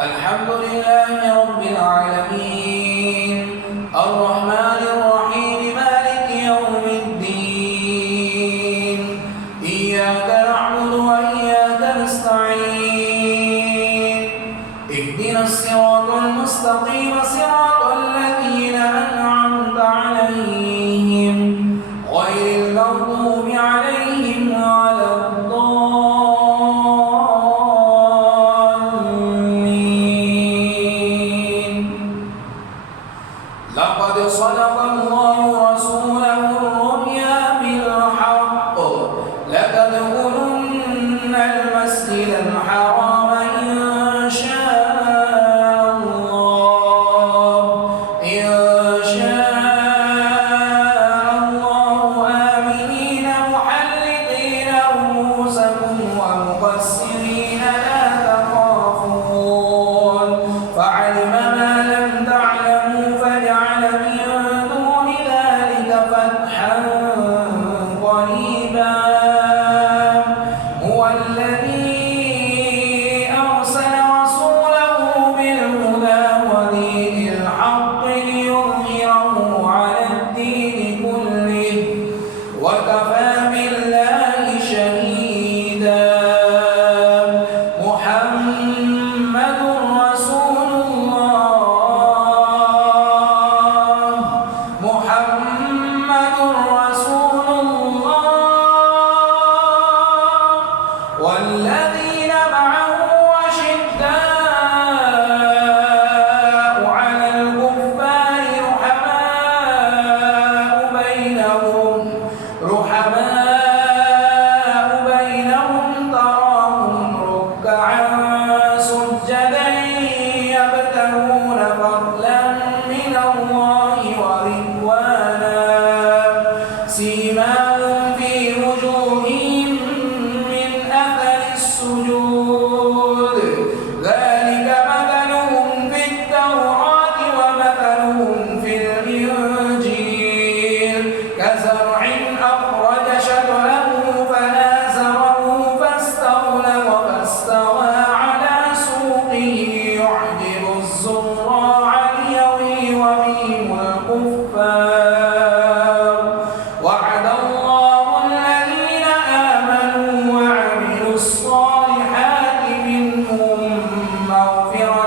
الحمد لله رب العالمين الرحمن الرحيم مالك يوم الدين إياك نعبد وإياك نستعين اهدنا الصراط المستقيم صراط الذين أنعمت عليهم غير المغضوب عليهم ولا لقد صدق الله رسوله الرؤيا بالحق لتدخلن المسجد الحرام إن شاء الله آمنين محلقين رؤوسكم ومقصرين لا تخافون فعلم ما لم تعلموا فجعل من دون ذلك فتحا قريبا هو الذي أرسل رسوله بالهدى ودين الحق ليظهره على الدين كله وكفى بالله شهيدا محمد رسول الله محمد رسول الله والذين معه أشداء على الكفار رحماء بينهم تراهم ركعا سجدا يبتغون فضلا من الله ورضوانا سيماهم في وجوههم من أثر السجود ذلك مثلهم في التوراة ومثلهم في الإنجيل كزرع أخرج شطأه فآزره فاستغلظ فاستوى على سوقه يعجب الزراع ليغيظ بهم الكفار